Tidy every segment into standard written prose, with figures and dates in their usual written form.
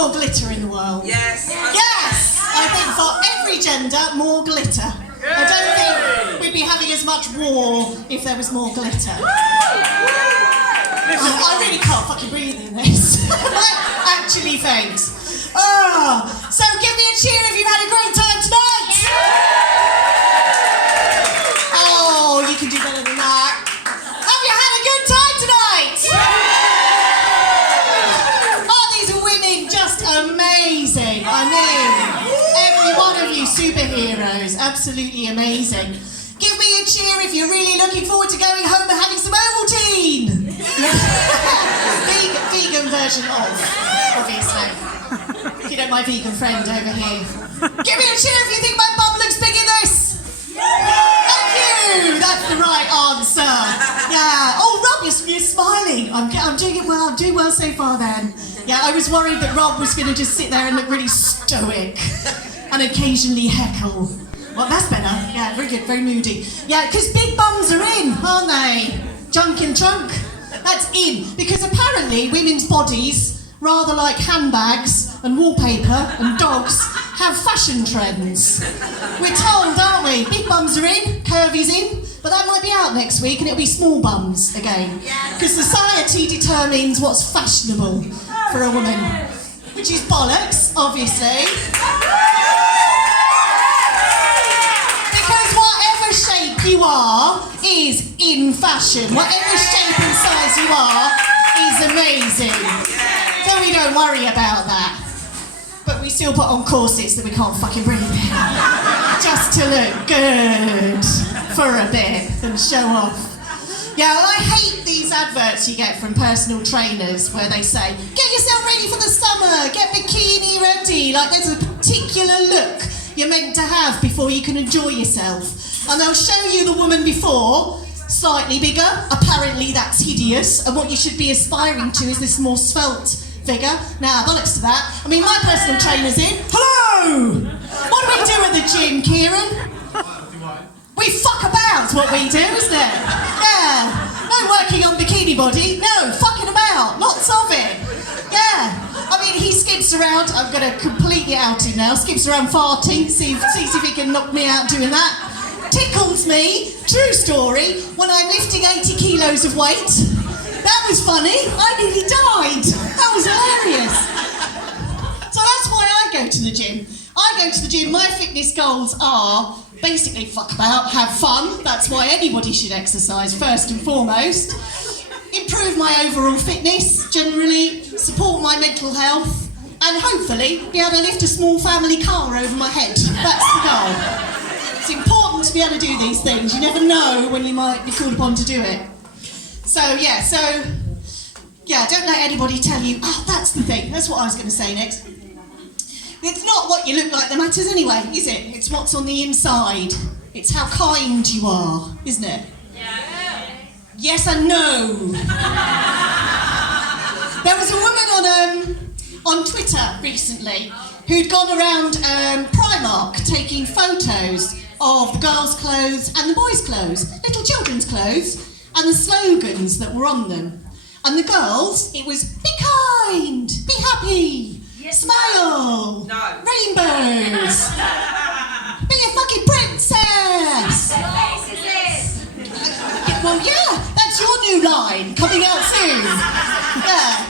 more glitter in the world? Yes. Yes! I think for every gender, more glitter. I don't think we'd be having as much war if there was more glitter. I really can't fucking breathe in this. I actually faint. Oh, so give me a cheer if you've had a great time tonight! Oh, you can do better than that. Have you had a good time tonight? Oh, these women just amazing. I mean, every one of you superheroes, absolutely amazing. Give me a cheer if you're really looking forward to going home and having some Ovaltine. vegan version of, obviously. If you don't, my vegan friend over here. Give me a cheer if you think my bum looks big in this. Thank you. That's the right answer. Yeah. Oh, Rob, you're smiling. I'm doing it well. I'm doing well so far then. Yeah, I was worried that Rob was going to just sit there and look really stoic and occasionally heckle. Well, that's better. Yeah, very good, very moody. Yeah, because big bums are in, aren't they? Junk in trunk. That's in. Because apparently women's bodies, rather like handbags and wallpaper and dogs, have fashion trends. We're told, aren't we? Big bums are in, curvy's in, but that might be out next week and it'll be small bums again. Because society determines what's fashionable for a woman. Which is bollocks, obviously. You are is in fashion. Whatever shape and size you are is amazing. So we don't worry about that. But we still put on corsets that we can't fucking breathe in. Just to look good for a bit and show off. Yeah, well, I hate these adverts you get from personal trainers where they say, get yourself ready for the summer, get bikini ready. Like there's a particular look you're meant to have before you can enjoy yourself. And they'll show you the woman before, slightly bigger, apparently that's hideous, and what you should be aspiring to is this more svelte figure. Now, bollocks to that. I mean, my personal trainer's in. Hello! What do we do at the gym, Kieran? We fuck about, what we do, isn't it? Yeah. No working on bikini body, no, fucking about, lots of it. Yeah. I mean, he skips around, I'm going to completely out him now, skips around farting, see if he can knock me out doing that. Tickles me, true story, when I'm lifting 80 kilos of weight. That was funny, I nearly died. That was hilarious. So that's why I go to the gym. I go to the gym, my fitness goals are basically fuck about, have fun. That's why anybody should exercise first and foremost. Improve my overall fitness, generally, support my mental health, and hopefully be able to lift a small family car over my head. That's the goal. It's important to be able to do these things. You never know when you might be called upon to do it. So, don't let anybody tell you, oh, that's the thing. That's what I was going to say next. It's not what you look like that matters anyway, is it? It's what's on the inside. It's how kind you are, isn't it? Yeah. Yes and no. There was a woman on Twitter recently who'd gone around Primark taking photos of the girls' clothes and the boys' clothes, little children's clothes, and the slogans that were on them. And the girls, it was, be kind, be happy, smile, rainbows, be a fucking princess. Well, yeah, that's your new line, coming out soon. Yeah.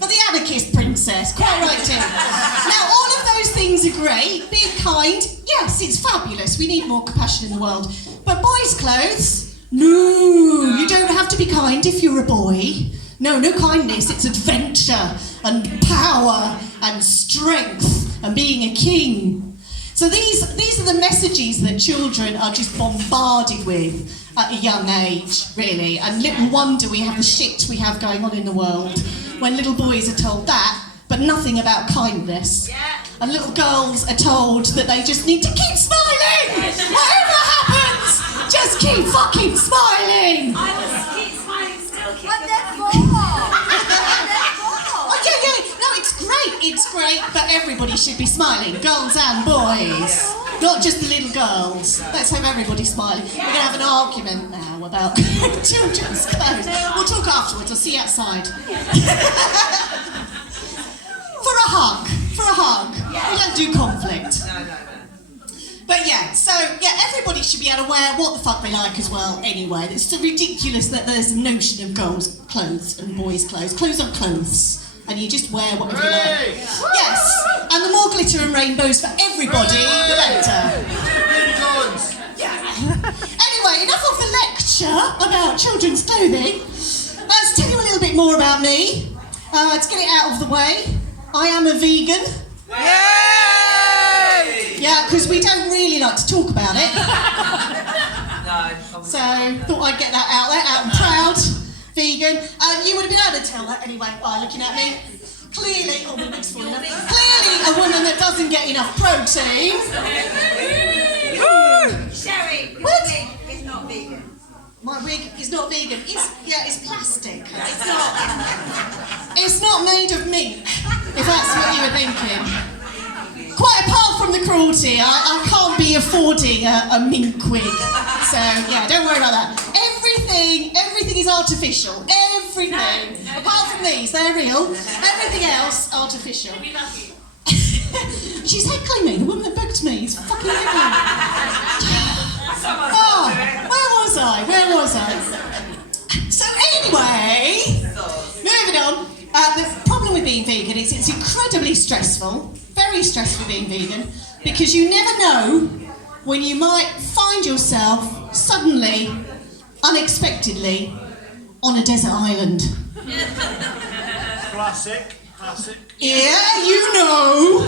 For the anarchist princess, quite right too. Now, all of those things are great. Being kind, yes, it's fabulous. We need more compassion in the world. But boys' clothes? No, you don't have to be kind if you're a boy. No kindness. It's adventure and power and strength and being a king. So these are the messages that children are just bombarded with at a young age, really. And little wonder we have the shit we have going on in the world when little boys are told that, but nothing about kindness. Yeah. And little girls are told that they just need to keep smiling! Whatever happens, just keep fucking smiling! I will keep smiling, still keep What that for? Oh, yeah, no, it's great, but everybody should be smiling, girls and boys. Not just the little girls. Let's have everybody smiling. We're going to have an argument now about children's clothes. We'll talk afterwards. I'll see you outside. For a hug. do conflict. But yeah, so yeah, everybody should be able to wear what the fuck they like as well anyway. It's so ridiculous that there's a notion of girls' clothes and boys' clothes. Clothes are clothes, and you just wear whatever you like. Yes, and the more glitter and rainbows for everybody, the better. Anyway, enough of the lecture about children's clothing. Let's tell you a little bit more about me. Let's get it out of the way. I am a vegan. Yeah, because we don't really like to talk about it. So, thought I'd get that out there, out and proud. Vegan. You would have been able to tell that anyway by looking at me. Clearly, oh, my wig's falling off. Clearly a woman that doesn't get enough protein. Sherry, your What? wig is not vegan. My wig is not vegan. It's plastic. It's not made of mink, if that's what you were thinking. Quite apart from the cruelty, I can't be affording a mink wig. So yeah, don't worry about that. Everything is artificial. Everything. Apart from these, they're real. Everything else, artificial. She's heckling me. The woman that booked me is fucking heckling me. Oh, where was I? So anyway, moving on. The problem with being vegan is it's incredibly stressful. Very stressful being vegan, because you never know when you might find yourself suddenly, unexpectedly, on a desert island. Classic. Yeah, you know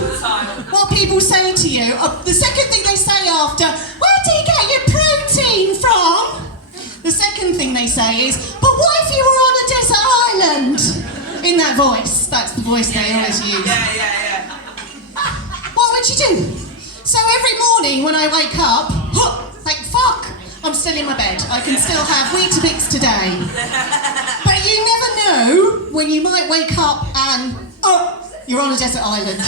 what people say to you. The second thing they say after, where do you get your protein from? The second thing they say is, but what if you were on a desert island? In that voice. That's the voice they always use. Yeah. What would you do? So every morning when I wake up, like fuck, I'm still in my bed. I can still have Weetabix today. But you never know when you might wake up and, you're on a desert island.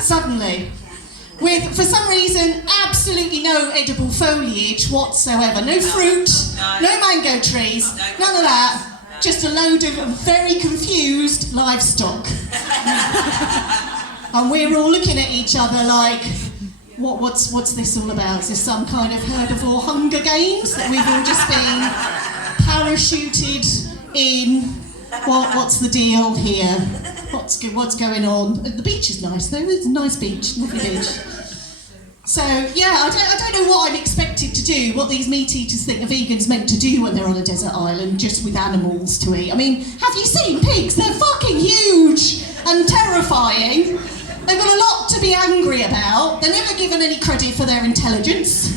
Suddenly. With, for some reason, absolutely no edible foliage whatsoever. No fruit, no mango trees, none of that. Just a load of very confused livestock. And we're all looking at each other like, what's this all about? Is this some kind of herbivore Hunger Games that we've all just been parachuted in? What's the deal here? What's going on? The beach is nice though. It's a nice beach, lovely beach. So yeah, I don't know what I'm expected to do, what these meat eaters think a vegan's meant to do when they're on a desert island just with animals to eat. I mean, have you seen pigs? They're fucking huge and terrifying. They've got a lot to be angry about. They're never given any credit for their intelligence.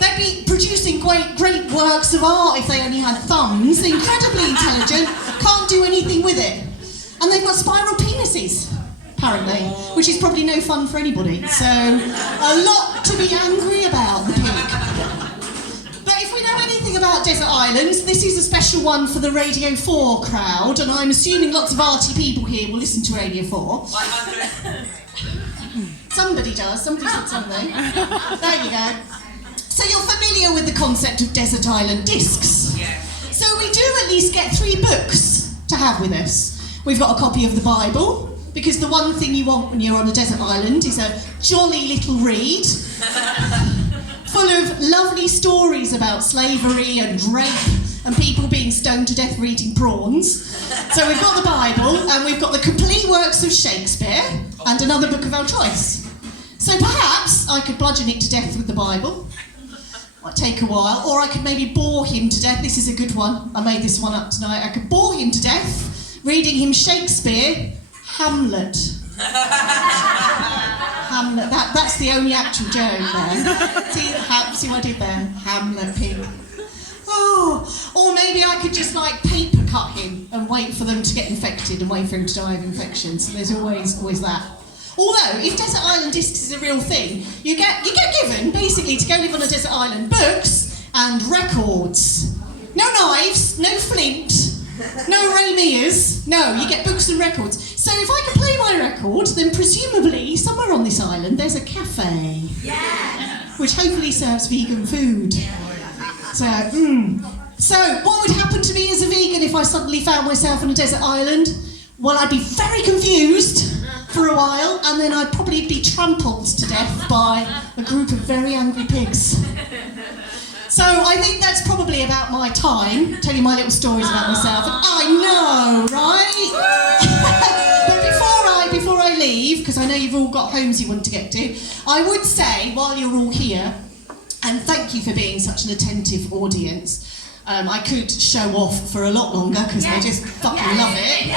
They'd be producing great works of art if they only had thumbs. They're incredibly intelligent, can't do anything with it. And they've got spiral penises, apparently, which is probably no fun for anybody. So, a lot to be angry about, the pig. But if we know anything about desert islands, this is a special one for the Radio 4 crowd, and I'm assuming lots of arty people here will listen to Radio 4. Somebody does, somebody said something. There you go. So you're familiar with the concept of desert island discs. Yeah. So we do at least get 3 books to have with us. We've got a copy of the Bible, because the one thing you want when you're on a desert island is a jolly little read, full of lovely stories about slavery and rape and people being stoned to death for eating prawns. So we've got the Bible, and we've got the complete works of Shakespeare, and another book of our choice. So perhaps I could bludgeon it to death with the Bible. Might take a while, or I could maybe bore him to death. This is a good one. I made this one up tonight. I could bore him to death reading him Shakespeare, Hamlet. Hamlet. That's the only actual joke there. See what I did there? Hamlet pig. Oh, or maybe I could just like paper cut him and wait for them to get infected and wait for him to die of infection. So there's always that. Although, if desert island discs is a real thing, you get given, basically, to go live on a desert island, books and records. No knives, no flint, no Rainiers. No, you get books and records. So if I can play my record, then presumably, somewhere on this island, there's a cafe. Yeah. Which hopefully serves vegan food. So what would happen to me as a vegan if I suddenly found myself on a desert island? Well, I'd be very confused for a while. out, and then I'd probably be trampled to death by a group of very angry pigs. So I think that's probably about my time, telling my little stories about myself. And I know, right? But before I leave, because I know you've all got homes you want to get to, I would say, while you're all here, and thank you for being such an attentive audience. I could show off for a lot longer because I just fucking love it.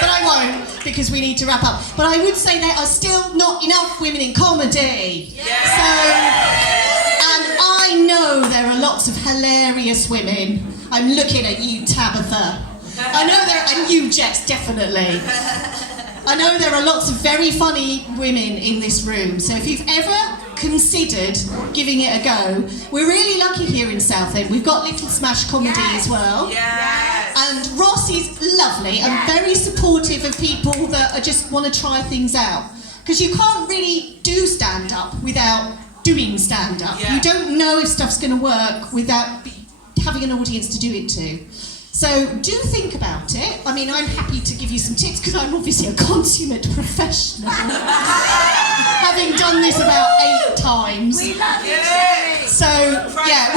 But I won't, because we need to wrap up. But I would say there are still not enough women in comedy. So, and I know there are lots of hilarious women. I'm looking at you, Tabitha. I know there, and you, Jess, definitely. I know there are lots of very funny women in this room. So if you've ever considered giving it a go, we're really lucky here in Southend. We've got Little Smash Comedy as well. And Ross is lovely and very supportive of people that just want to try things out. Because you can't really do stand-up without doing stand-up. You don't know if stuff's going to work without having an audience to do it to. So do think about it. I mean, I'm happy to give you some tips because I'm obviously a consummate professional. Having done this about 8 times. We love you, Sherry. So, yeah.